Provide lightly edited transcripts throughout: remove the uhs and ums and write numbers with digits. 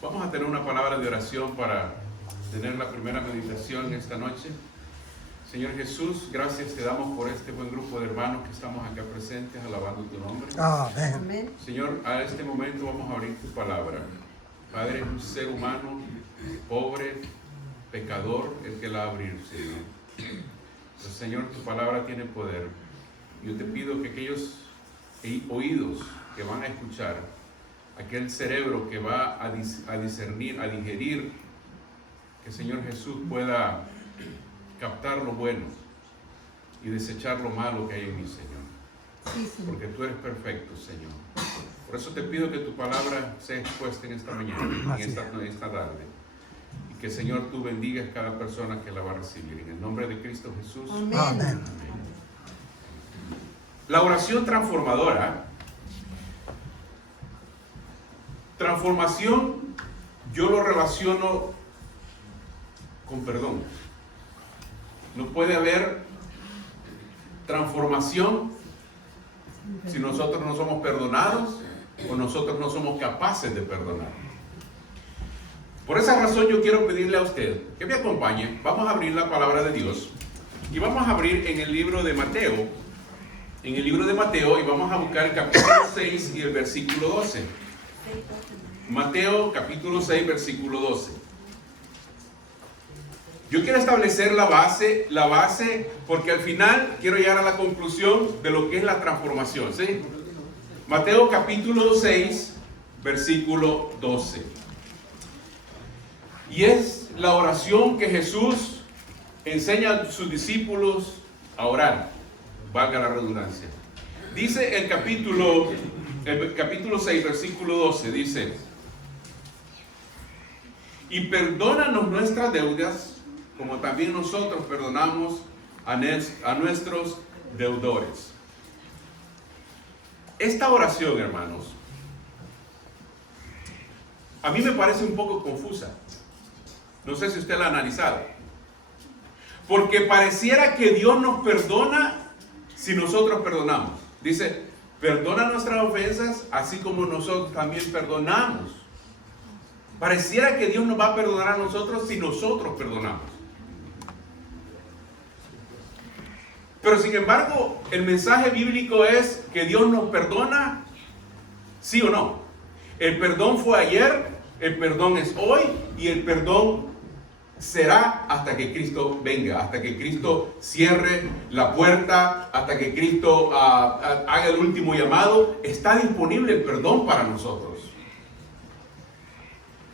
Vamos a tener una palabra de oración para tener la primera meditación en esta noche. Señor Jesús, gracias te damos por este buen grupo de hermanos que estamos acá presentes alabando tu nombre. Amén. Señor, a este momento vamos a abrir tu palabra. Padre, un ser humano, pobre, pecador, el que la va a abrir, Señor. Pero, Señor, tu palabra tiene poder. Yo te pido que aquellos oídos que van a escuchar, aquel cerebro que va a discernir, a digerir, que Señor Jesús pueda captar lo bueno y desechar lo malo que hay en mí, Señor. Sí, Señor. Porque tú eres perfecto, Señor. Por eso te pido que tu palabra sea expuesta en esta mañana, en esta tarde. Y que, Señor, tú bendigas cada persona que la va a recibir. En el nombre de Cristo Jesús. Amén. Amén. La oración transformadora. Transformación, yo lo relaciono con perdón. No puede haber transformación si nosotros no somos perdonados o nosotros no somos capaces de perdonar. Por esa razón yo quiero pedirle a usted que me acompañe. Vamos a abrir la palabra de Dios y vamos a abrir en el libro de Mateo. En el libro de Mateo, y vamos a buscar el capítulo 6 y el versículo 12. Mateo capítulo 6, versículo 12. Yo quiero establecer la base, porque al final quiero llegar a la conclusión de lo que es la transformación, ¿sí? Mateo capítulo 6, versículo 12. Y es la oración que Jesús enseña a sus discípulos a orar, valga la redundancia. Dice el capítulo 6, versículo 12, dice: y perdónanos nuestras deudas, como también nosotros perdonamos a nuestros deudores. Esta oración, hermanos, a mí me parece un poco confusa. No sé si usted la ha analizado. Porque pareciera que Dios nos perdona si nosotros perdonamos. Dice, perdona nuestras ofensas, así como nosotros también perdonamos. Pareciera que Dios nos va a perdonar a nosotros si nosotros perdonamos. Pero sin embargo, el mensaje bíblico es que Dios nos perdona, sí o no. El perdón fue ayer, el perdón es hoy y el perdón será hasta que Cristo venga, hasta que Cristo cierre la puerta, hasta que Cristo haga el último llamado. Está disponible el perdón para nosotros.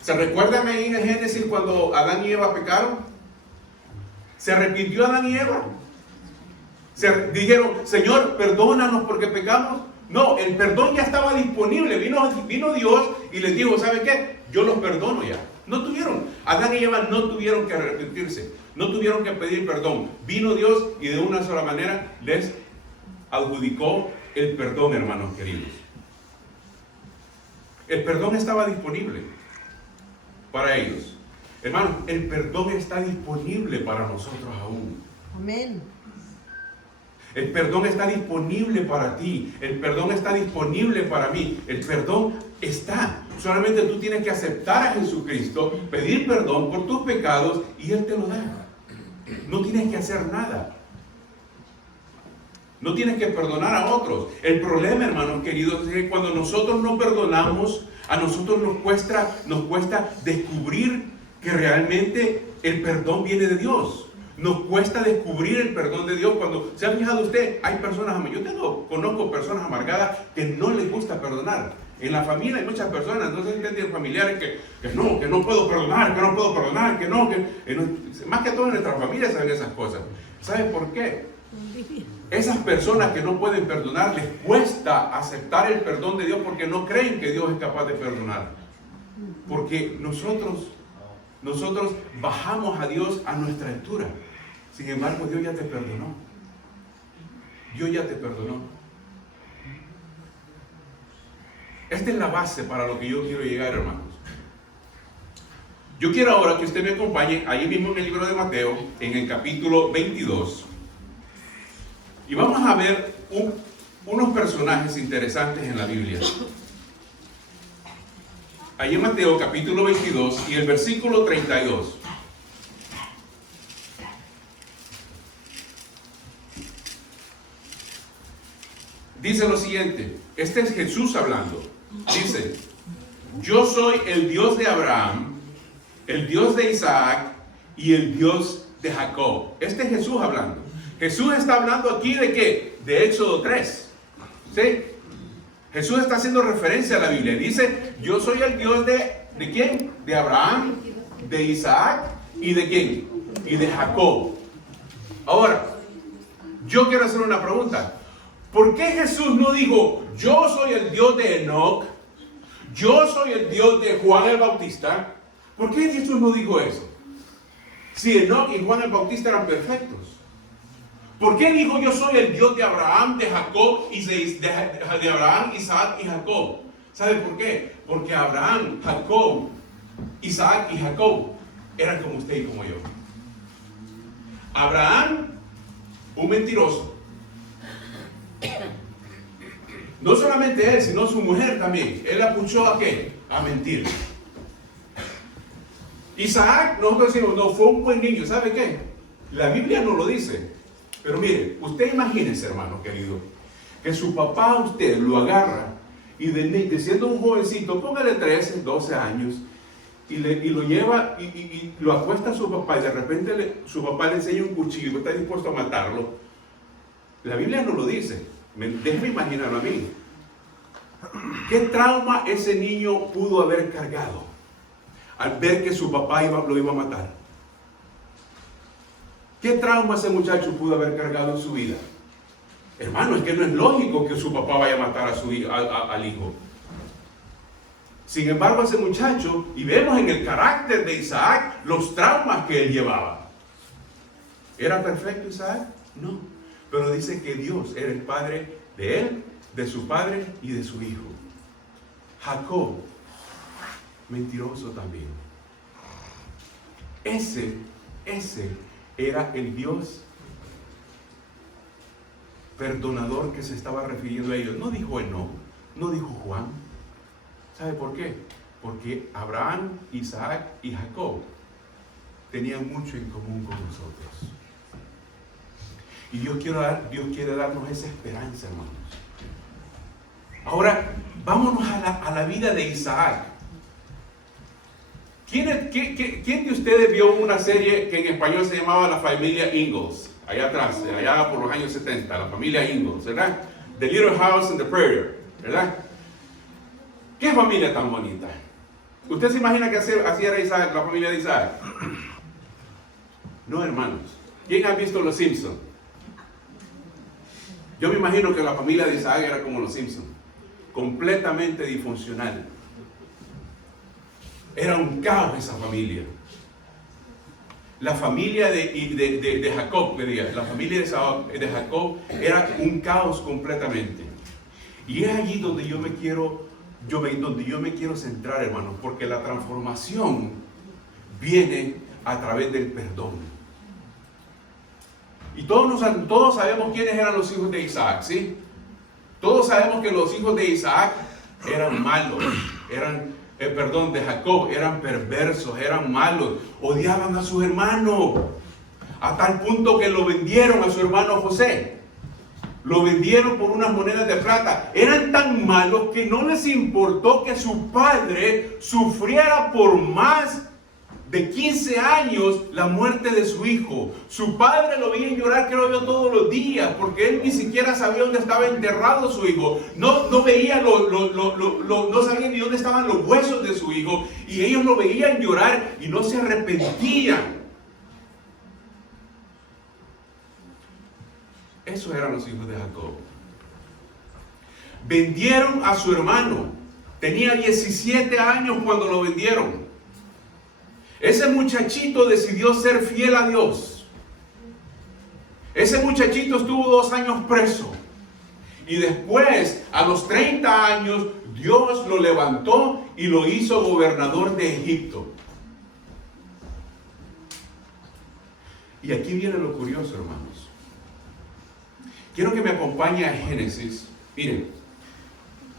¿Se recuerdan ahí en el Génesis cuando Adán y Eva pecaron? ¿Se arrepintió Adán y Eva? ¿Se dijeron, Señor, perdónanos porque pecamos? No, el perdón ya estaba disponible. Vino Dios y les dijo, ¿sabe qué? Yo los perdono ya. Adán y Eva no tuvieron que arrepentirse, no tuvieron que pedir perdón. Vino Dios y de una sola manera les adjudicó el perdón, hermanos queridos. El perdón estaba disponible para ellos. Hermanos, el perdón está disponible para nosotros aún. Amén. El perdón está disponible para ti. El perdón está disponible para mí. El perdón está. Solamente tú tienes que aceptar a Jesucristo, pedir perdón por tus pecados y Él te lo da. No tienes que hacer nada. No tienes que perdonar a otros. El problema, hermanos queridos, es que cuando nosotros no perdonamos, a nosotros nos cuesta descubrir que realmente el perdón viene de Dios. Nos cuesta descubrir el perdón de Dios. Cuando se ha fijado usted, hay personas, conozco personas amargadas que no les gusta perdonar. En la familia hay muchas personas, no sé si usted tiene familiares que no puedo perdonar, más que todo en nuestra familia saben esas cosas. ¿Sabe por qué? Esas personas que no pueden perdonar, les cuesta aceptar el perdón de Dios porque no creen que Dios es capaz de perdonar. Porque nosotros bajamos a Dios a nuestra altura. Sin embargo, Dios ya te perdonó. Dios ya te perdonó. Esta es la base para lo que yo quiero llegar, hermanos. Yo quiero ahora que usted me acompañe ahí mismo en el libro de Mateo, en el capítulo 22. Y vamos a ver unos personajes interesantes en la Biblia. ahí en Mateo capítulo 22 y el versículo 32. Dice lo siguiente, este es Jesús hablando. Dice, yo soy el Dios de Abraham, el Dios de Isaac y el Dios de Jacob. Este es Jesús hablando. Jesús está hablando aquí de ¿qué? De Éxodo 3. ¿Sí? Jesús está haciendo referencia a la Biblia. Dice, yo soy el Dios ¿de quién? De Abraham, de Isaac y ¿de quién? Y de Jacob. Ahora, yo quiero hacer una pregunta. ¿Por qué Jesús no dijo, yo soy el Dios de Enoc, yo soy el Dios de Juan el Bautista? ¿Por qué Jesús no dijo eso? Si Enoc y Juan el Bautista eran perfectos. ¿Por qué dijo yo soy el Dios de Abraham, de Jacob, y de Abraham, Isaac y Jacob? ¿Sabe por qué? Porque Abraham, Jacob, Isaac y Jacob eran como usted y como yo. Abraham, un mentiroso. No solamente él, sino su mujer también. Él la puchó ¿a qué? A mentir. Isaac, nosotros decimos, no, fue un buen niño. ¿Sabe qué? La Biblia no lo dice. Pero mire, usted imagínese, hermano querido, que su papá a usted lo agarra y de siendo un jovencito, póngale 13, 12 años, y lo lleva y lo acuesta a su papá y de repente su papá le enseña un cuchillo y está dispuesto a matarlo. La Biblia no lo dice. Déjeme imaginarlo a mí. ¿Qué trauma ese niño pudo haber cargado al ver que su papá lo iba a matar? ¿Qué trauma ese muchacho pudo haber cargado en su vida? Hermano, es que no es lógico que su papá vaya a matar al hijo. Sin embargo, ese muchacho, y vemos en el carácter de Isaac los traumas que él llevaba. ¿Era perfecto Isaac? No. Pero dice que Dios era el padre de él, de su padre y de su hijo. Jacob, mentiroso también. Ese era el Dios perdonador que se estaba refiriendo a ellos. No dijo Enoc, no dijo Juan. ¿Sabe por qué? Porque Abraham, Isaac y Jacob tenían mucho en común con nosotros. Y Dios quiere darnos esa esperanza, hermanos. Ahora, vámonos a la vida de Isaac. ¿Quién de ustedes vio una serie que en español se llamaba La Familia Ingalls? Allá atrás, allá por los años 70, La Familia Ingalls, ¿verdad? The Little House on the Prairie, ¿verdad? ¿Qué familia tan bonita? ¿Usted se imagina que así era Isaac, la familia de Isaac? No, hermanos. ¿Quién ha visto Los Simpsons? Yo me imagino que la familia de Isaac era como Los Simpsons, completamente disfuncional. Era un caos esa familia. La familia de Jacob, la familia de Jacob era un caos completamente. Y es allí donde yo me quiero centrar, hermanos, porque la transformación viene a través del perdón. Y todos sabemos quiénes eran los hijos de Isaac, ¿sí? Todos sabemos que los hijos de Isaac eran malos, de Jacob, eran perversos, eran malos, odiaban a su hermano, a tal punto que lo vendieron a su hermano José. Lo vendieron por unas monedas de plata. Eran tan malos que no les importó que su padre sufriera por más de 15 años la muerte de su hijo. Su padre lo veía llorar, creo yo, todos los días, porque él ni siquiera sabía dónde estaba enterrado su hijo. No veía no sabía ni dónde estaban los huesos de su hijo, y ellos lo veían llorar y no se arrepentían. Esos eran los hijos de Jacob. Vendieron a su hermano. Tenía 17 años cuando lo vendieron. Ese muchachito decidió ser fiel a Dios. Ese muchachito estuvo 2 años preso. Y después, a los 30 años, Dios lo levantó y lo hizo gobernador de Egipto. Y aquí viene lo curioso, hermanos. Quiero que me acompañe a Génesis. Miren,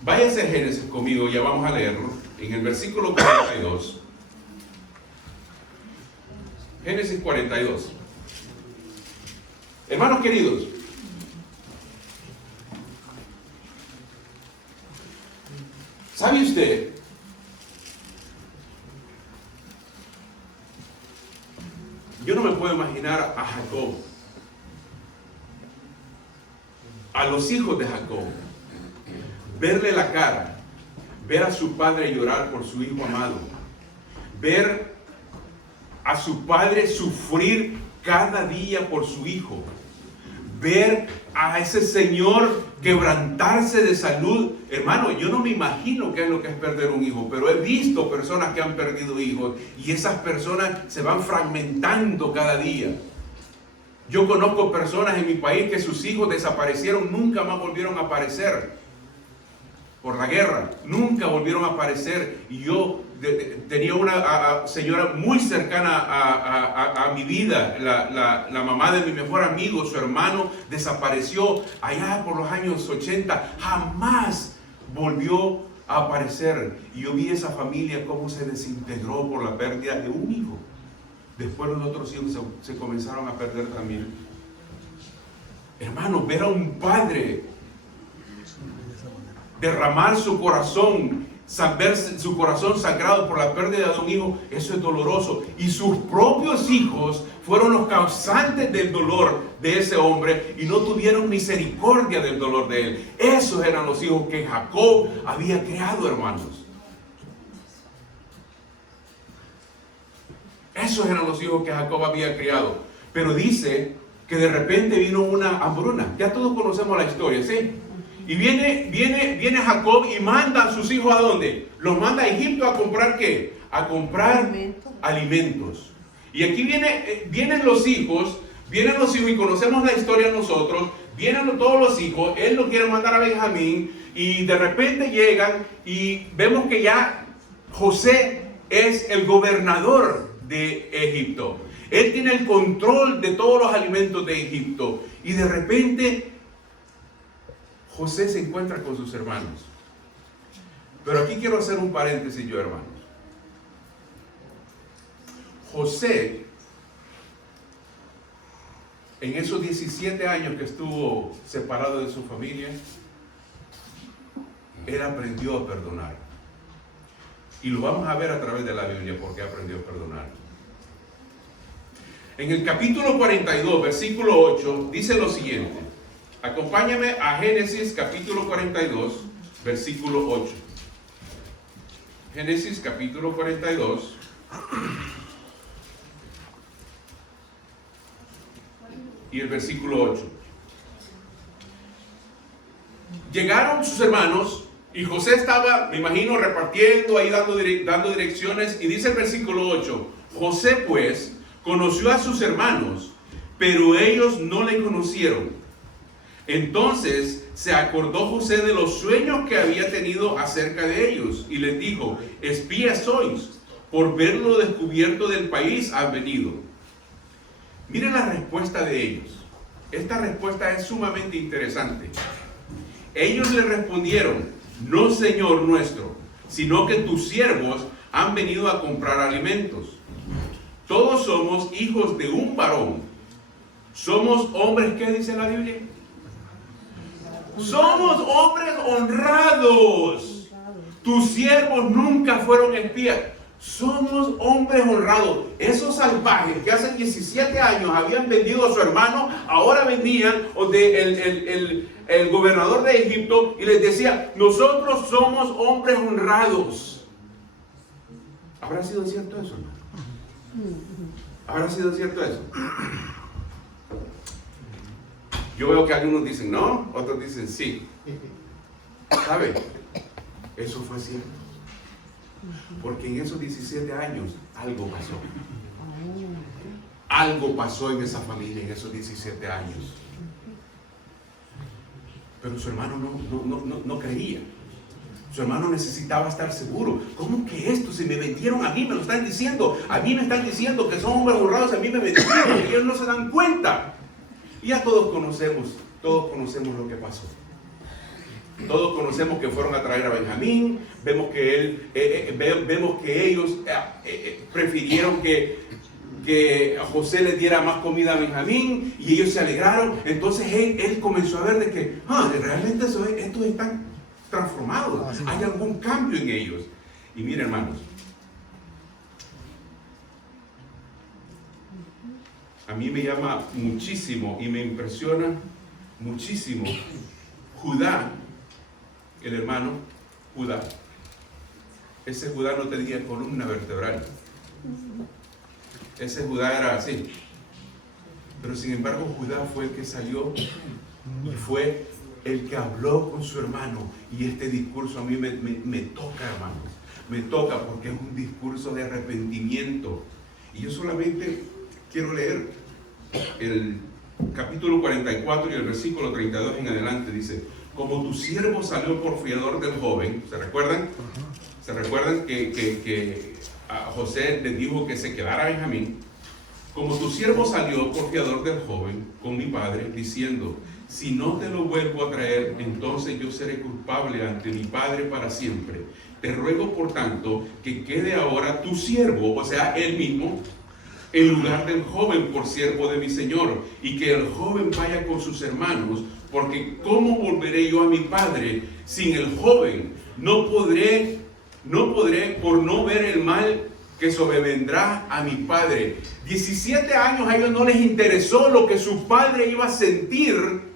váyase a Génesis conmigo, ya vamos a leerlo. en el versículo 42. Génesis 42. Hermanos queridos, ¿sabe usted? Yo no me puedo imaginar a Jacob, a los hijos de Jacob, verle la cara, ver a su padre llorar por su hijo amado, ver a su padre sufrir cada día por su hijo, ver a ese señor quebrantarse de salud. Hermano, yo no me imagino qué es lo que es perder un hijo, pero he visto personas que han perdido hijos y esas personas se van fragmentando cada día. Yo conozco personas en mi país que sus hijos desaparecieron, nunca más volvieron a aparecer por la guerra, nunca volvieron a aparecer. Y yo tenía una señora muy cercana a mi vida, la mamá de mi mejor amigo, su hermano desapareció allá por los años 80, jamás volvió a aparecer. Y yo vi esa familia cómo se desintegró por la pérdida de un hijo. Después los otros hijos se comenzaron a perder también. Hermano, ver a un padre derramar su corazón, ver su corazón sangrado por la pérdida de un hijo, eso es doloroso. Y sus propios hijos fueron los causantes del dolor de ese hombre y no tuvieron misericordia del dolor de él. Esos eran los hijos que Jacob había creado, hermanos. Esos eran los hijos que Jacob había criado. Pero dice que de repente vino una hambruna. Ya todos conocemos la historia, ¿sí? Y viene Jacob y manda a sus hijos ¿a dónde? Los manda a Egipto a comprar ¿qué? A comprar alimentos. Y aquí vienen los hijos y conocemos la historia nosotros. Vienen todos los hijos, él lo quiere mandar a Benjamín y de repente llegan y vemos que ya José es el gobernador de Egipto. Él tiene el control de todos los alimentos de Egipto. Y de repente José se encuentra con sus hermanos. Pero aquí quiero hacer un paréntesis yo, hermanos. José, en esos 17 años que estuvo separado de su familia, él aprendió a perdonar. Y lo vamos a ver a través de la Biblia porque aprendió a perdonar. En el capítulo 42, versículo 8, dice lo siguiente. Acompáñame a Génesis capítulo 42, versículo 8. Génesis capítulo 42. Y el versículo 8. Llegaron sus hermanos y José estaba, me imagino, repartiendo ahí, dando direcciones. Y dice el versículo 8. José pues conoció a sus hermanos, pero ellos no le conocieron. Entonces se acordó José de los sueños que había tenido acerca de ellos y les dijo: espías sois, por verlo descubierto del país han venido. Miren la respuesta de ellos. Esta respuesta es sumamente interesante. Ellos le respondieron: no, Señor nuestro, sino que tus siervos han venido a comprar alimentos. Todos somos hijos de un varón. Somos hombres, ¿qué dice la Biblia? Somos hombres honrados. Tus siervos nunca fueron espías. Somos hombres honrados. Esos salvajes que hace 17 años habían vendido a su hermano, ahora venían el gobernador de Egipto y les decía: nosotros somos hombres honrados. ¿Habrá sido cierto eso, hermano? ¿Habrá sido cierto eso? Yo veo que algunos dicen no, otros dicen sí. ¿Sabe? Eso fue cierto. Porque en esos 17 años algo pasó. Algo pasó en esa familia en esos 17 años. Pero su hermano no creía. Su hermano necesitaba estar seguro. ¿Cómo que esto? Si me vendieron a mí, me lo están diciendo. A mí me están diciendo que son hombres honrados, a mí me vendieron y ellos no se dan cuenta. Y ya todos conocemos lo que pasó. Todos conocemos que fueron a traer a Benjamín. Vemos que ellos prefirieron que José les diera más comida a Benjamín, y ellos se alegraron. Entonces él comenzó a ver de que realmente estos están transformados, hay algún cambio en ellos. Y miren, hermanos, a mí me llama muchísimo y me impresiona muchísimo Judá, el hermano Judá. Ese Judá no tenía columna vertebral. Ese Judá era así. Pero sin embargo Judá fue el que salió y fue el que habló con su hermano. Y este discurso a mí me toca, hermanos. Me toca porque es un discurso de arrepentimiento. Y yo solamente quiero leer el capítulo 44 y el versículo 32 en adelante. Dice: como tu siervo salió por fiador del joven. ¿Se recuerdan? ¿Se recuerdan que a José les dijo que se quedara Benjamín? Como tu siervo salió por fiador del joven con mi padre, diciendo: si no te lo vuelvo a traer, entonces yo seré culpable ante mi padre para siempre. Te ruego, por tanto, que quede ahora tu siervo, o sea, él mismo, en lugar del joven por siervo de mi señor, y que el joven vaya con sus hermanos, porque ¿cómo volveré yo a mi padre sin el joven? No podré por no ver el mal que sobrevendrá a mi padre. 17 años a ellos no les interesó lo que su padre iba a sentir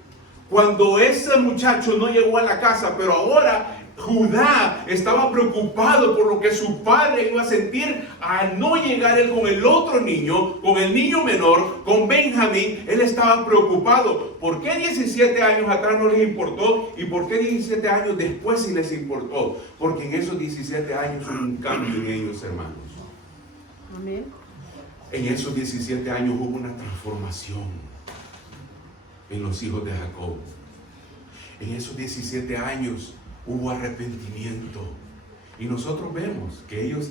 cuando ese muchacho no llegó a la casa, pero ahora Judá estaba preocupado por lo que su padre iba a sentir al no llegar él con el otro niño, con el niño menor, con Benjamín. Él estaba preocupado. ¿Por qué 17 años atrás no les importó? ¿Y por qué 17 años después sí les importó? Porque en esos 17 años hubo un cambio en ellos, hermanos. Amén. En esos 17 años hubo una transformación en los hijos de Jacob. En esos 17 años hubo arrepentimiento. Y nosotros vemos que ellos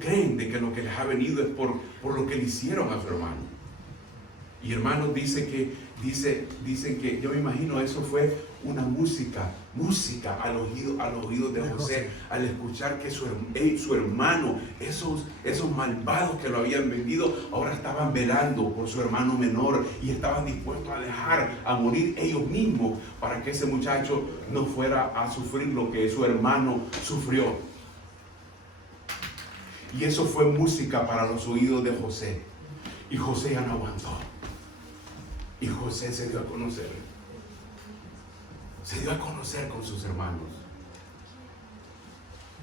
creen de que lo que les ha venido es por lo que le hicieron a su hermano. Y hermanos, dicen que yo me imagino eso fue una música al oído de José, al escuchar que su hermano, esos malvados que lo habían vendido, ahora estaban velando por su hermano menor y estaban dispuestos a dejar a morir ellos mismos para que ese muchacho no fuera a sufrir lo que su hermano sufrió. Y eso fue música para los oídos de José. Y José ya no aguantó. Y José se dio a conocer. Se dio a conocer con sus hermanos.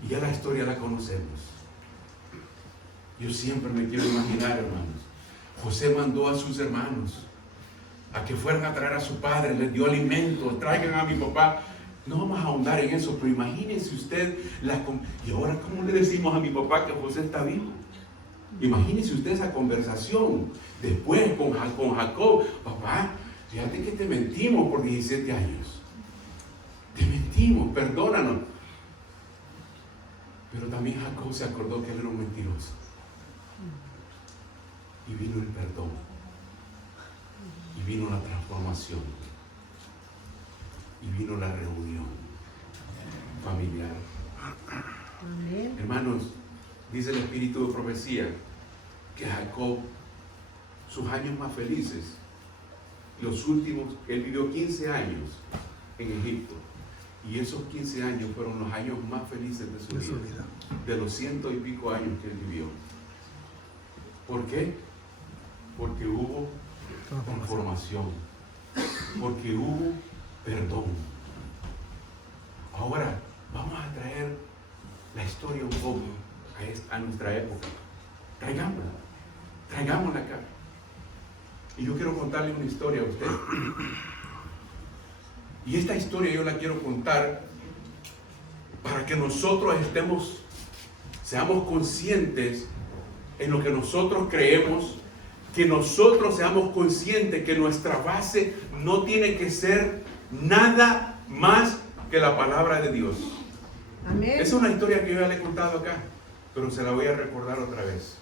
Y ya la historia la conocemos. Yo siempre me quiero imaginar, hermanos. José mandó a sus hermanos a que fueran a traer a su padre, les dio alimento, traigan a mi papá. No vamos a ahondar en eso, pero imagínense usted, y ahora ¿cómo le decimos a mi papá que José está vivo? Imagínense usted esa conversación después con Jacob. Papá, fíjate que te mentimos por 17 años. Te mentimos, perdónanos. Pero también Jacob se acordó que él era un mentiroso. Y vino el perdón. Y vino la transformación. Y vino la reunión familiar. Amén. Hermanos, dice el Espíritu de Profecía que Jacob, sus años más felices, los últimos, él vivió 15 años en Egipto. Y esos 15 años fueron los años más felices de su vida. De los 100 y pico años que él vivió. ¿Por qué? Porque hubo transformación. Porque hubo perdón. Ahora, vamos a traer la historia un poco a nuestra época. Traigámosla acá. Y yo quiero contarle una historia a usted. Y esta historia yo la quiero contar para que nosotros seamos conscientes en lo que nosotros creemos, que nosotros seamos conscientes que nuestra base no tiene que ser nada más que la palabra de Dios. Amén. Es una historia que yo ya le he contado acá, pero se la voy a recordar otra vez.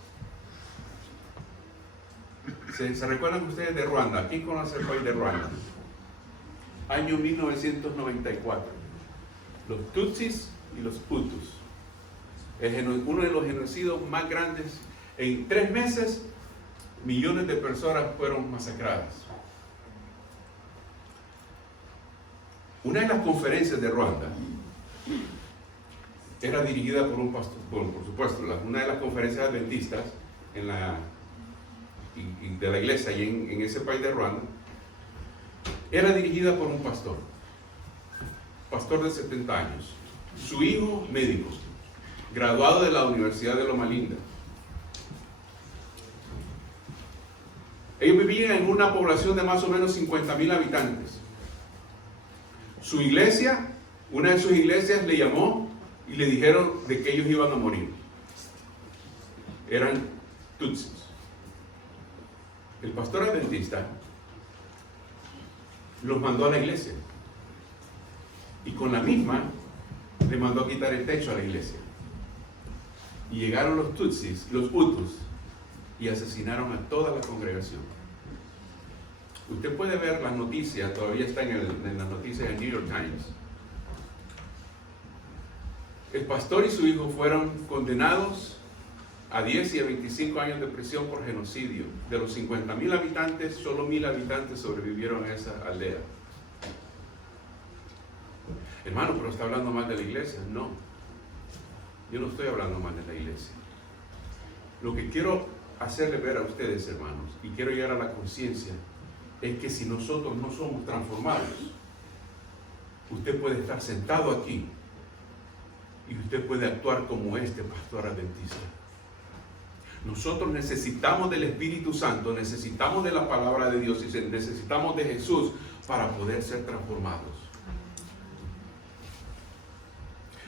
¿Se recuerdan ustedes de Ruanda? ¿Quién conoce el país de Ruanda? Año 1994. los Tutsis y los Hutus. Uno de los genocidios más grandes. En 3 meses, millones de personas fueron masacradas. Una de las conferencias de Ruanda era dirigida por un pastor, por supuesto, una de las conferencias adventistas de la iglesia y en ese país de Ruanda, era dirigida por un pastor de 70 años, su hijo médico, graduado de la Universidad de Loma Linda. Ellos vivían en una población de más o menos 50,000 habitantes. Su iglesia, una de sus iglesias le llamó y le dijeron de que ellos iban a morir. Eran tutsis. El pastor adventista los mandó a la iglesia y con la misma le mandó a quitar el techo a la iglesia. Y llegaron los tutsis, los hutus, y asesinaron a toda la congregación. Usted puede ver las noticias, todavía está en las noticias del New York Times. El pastor y su hijo fueron condenados a 10 y a 25 años de prisión por genocidio. De los 50,000 habitantes, solo 1,000 habitantes sobrevivieron a esa aldea. Hermano, pero está hablando mal de la iglesia. No, yo no estoy hablando mal de la iglesia. Lo que quiero hacerle ver a ustedes, hermanos, y quiero llegar a la conciencia, es que si nosotros no somos transformados, usted puede estar sentado aquí y usted puede actuar como este pastor adventista. Nosotros necesitamos del Espíritu Santo, necesitamos de la palabra de Dios y necesitamos de Jesús para poder ser transformados,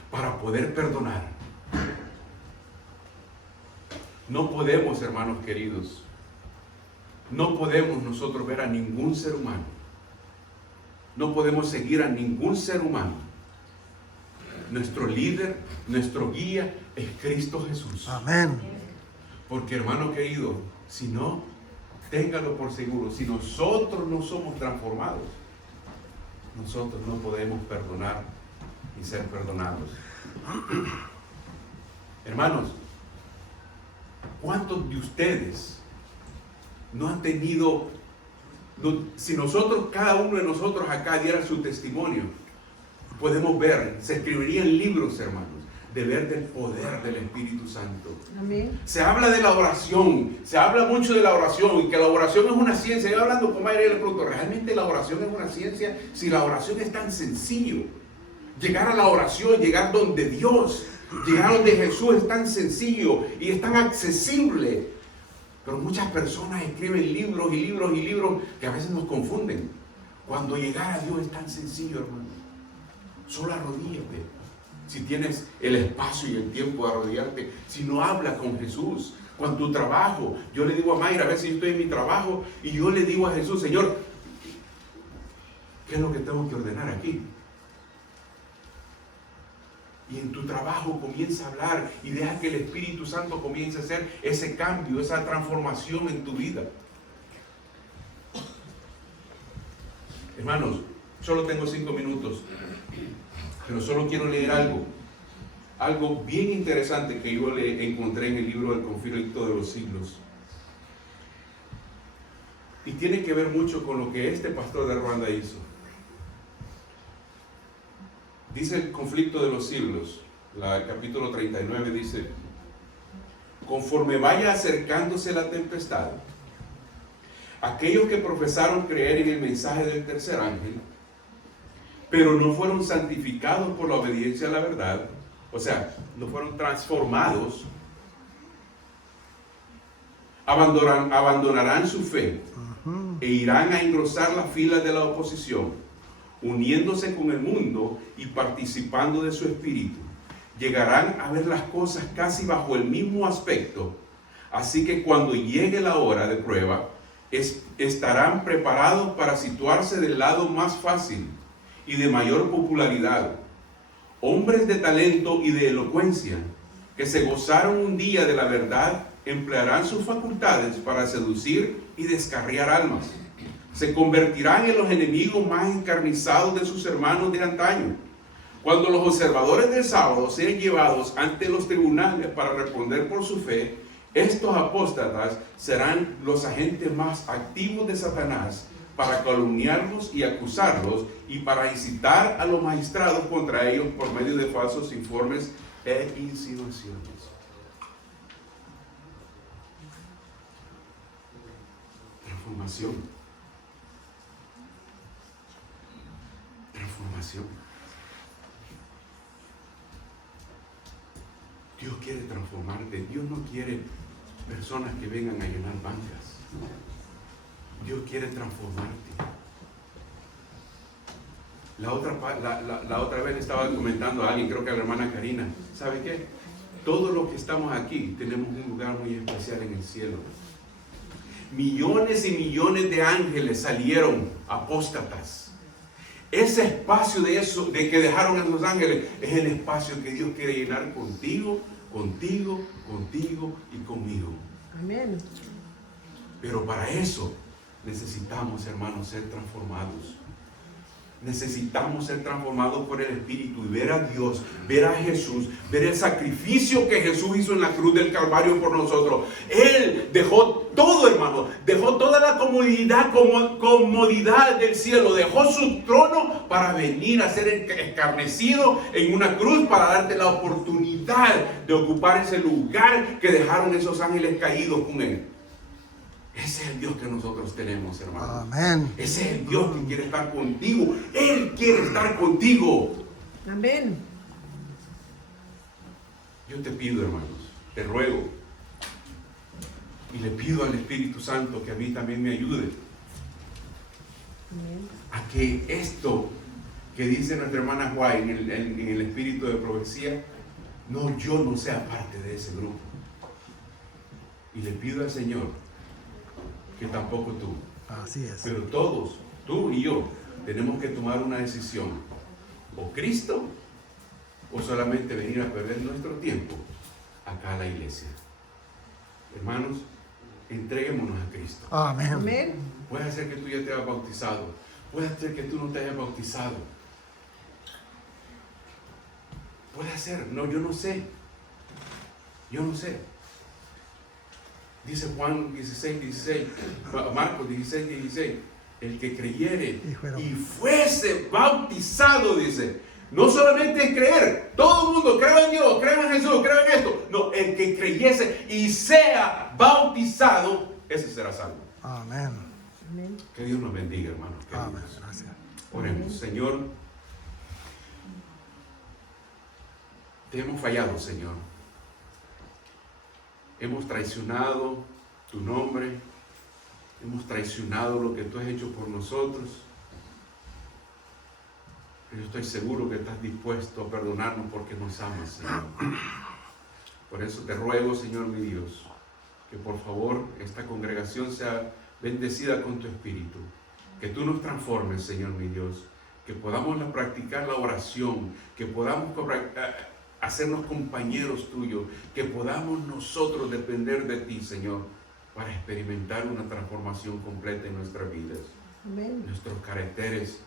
para poder perdonar. No podemos, hermanos queridos, no podemos nosotros ver a ningún ser humano, no podemos seguir a ningún ser humano. Nuestro líder, nuestro guía es Cristo Jesús. Amén. Porque, hermano querido, si no, téngalo por seguro, si nosotros no somos transformados, nosotros no podemos perdonar y ser perdonados. Hermanos, ¿cuántos de ustedes no han tenido, si nosotros, cada uno de nosotros acá diera su testimonio, podemos ver, se escribirían libros, hermanos, de ver del poder del Espíritu Santo. Amén. Se habla de la oración, se habla mucho de la oración y que la oración es una ciencia. Yo hablando con Mayra y le pregunto, ¿realmente la oración es una ciencia? Si la oración es tan sencillo, llegar a la oración, llegar donde Dios, llegar donde Jesús es tan sencillo y es tan accesible. Pero muchas personas escriben libros y libros y libros que a veces nos confunden. Cuando llegar a Dios es tan sencillo, hermano. Solo arrodíllate. Si tienes el espacio y el tiempo de arrodillarte, si no hablas con Jesús, con tu trabajo. Yo le digo a Mayra, a veces yo estoy en mi trabajo y yo le digo a Jesús, Señor, ¿qué es lo que tengo que ordenar aquí? Y en tu trabajo comienza a hablar y deja que el Espíritu Santo comience a hacer ese cambio, esa transformación en tu vida. Hermanos, solo tengo 5 minutos, pero solo quiero leer algo bien interesante que yo le encontré en el libro del Conflicto de los Siglos. Y tiene que ver mucho con lo que este pastor de Ruanda hizo. Dice el Conflicto de los Siglos, capítulo 39, dice: conforme vaya acercándose la tempestad, aquellos que profesaron creer en el mensaje del tercer ángel, pero no fueron santificados por la obediencia a la verdad, o sea, no fueron transformados, abandonarán su fe e irán a engrosar las filas de la oposición, uniéndose con el mundo y participando de su espíritu. Llegarán a ver las cosas casi bajo el mismo aspecto, así que cuando llegue la hora de prueba, estarán preparados para situarse del lado más fácil y de mayor popularidad. Hombres de talento y de elocuencia, que se gozaron un día de la verdad, emplearán sus facultades para seducir y descarriar almas. Se convertirán en los enemigos más encarnizados de sus hermanos de antaño. Cuando los observadores del sábado sean llevados ante los tribunales para responder por su fe, estos apóstatas serán los agentes más activos de Satanás para calumniarlos y acusarlos y para incitar a los magistrados contra ellos por medio de falsos informes e insinuaciones. Transformación. Transformación. Dios quiere transformarte. Dios no quiere personas que vengan a llenar bancas. Dios quiere transformarte. La otra vez le estaba comentando a alguien, creo que a la hermana Karina, ¿sabe qué? Todos los que estamos aquí tenemos un lugar muy especial en el cielo. Millones y millones de ángeles salieron apóstatas. Ese espacio de que dejaron esos ángeles es el espacio que Dios quiere llenar contigo, contigo, contigo y conmigo. Amén. Pero para eso necesitamos, hermanos, ser transformados. Necesitamos ser transformados por el Espíritu y ver a Dios, ver a Jesús, ver el sacrificio que Jesús hizo en la cruz del Calvario por nosotros. Él dejó todo, hermano, dejó toda la comodidad del cielo, dejó su trono para venir a ser escarnecido en una cruz para darte la oportunidad de ocupar ese lugar que dejaron esos ángeles caídos con Él. Ese es el Dios que nosotros tenemos, hermano. Amén. Ese es el Dios que quiere estar contigo. Él quiere estar contigo. Amén. Yo te pido, hermanos, te ruego y le pido al Espíritu Santo que a mí también me ayude Amén. a que esto que dice nuestra hermana Juay en el espíritu de profecía, yo no sea parte de ese grupo. Y le pido al Señor que tampoco tú. Así es. Pero todos, tú y yo, tenemos que tomar una decisión. O Cristo, o solamente venir a perder nuestro tiempo acá a la iglesia. Hermanos, entreguémonos a Cristo. Amén. Amén. Puede ser que tú ya te hayas bautizado. Puede ser que tú no te hayas bautizado. Puede ser. No, yo no sé. Yo no sé. Dice Juan 16:16, Marcos 16:16, el que creyere y fuese bautizado, dice, no solamente es creer, todo el mundo cree en Dios, cree en Jesús, cree en esto, no, el que creyese y sea bautizado, ese será salvo. Amén. Amén. Que Dios nos bendiga, hermanos. Amén. Gracias. Oremos. Señor, te hemos fallado, Señor. Hemos traicionado tu nombre, hemos traicionado lo que tú has hecho por nosotros. Pero yo estoy seguro que estás dispuesto a perdonarnos porque nos amas, Señor. Por eso te ruego, Señor mi Dios, que por favor esta congregación sea bendecida con tu Espíritu. Que tú nos transformes, Señor mi Dios. Que podamos practicar la oración, que podamos hacernos compañeros tuyos, que podamos nosotros depender de ti, Señor, para experimentar una transformación completa en nuestras vidas. Amén. Nuestros caracteres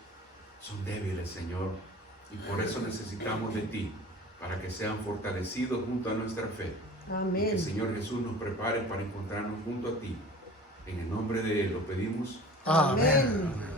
son débiles, Señor, y por eso necesitamos de ti, para que sean fortalecidos junto a nuestra fe. Amén. Y que el Señor Jesús nos prepare para encontrarnos junto a ti. En el nombre de Él lo pedimos. Amén. Amén.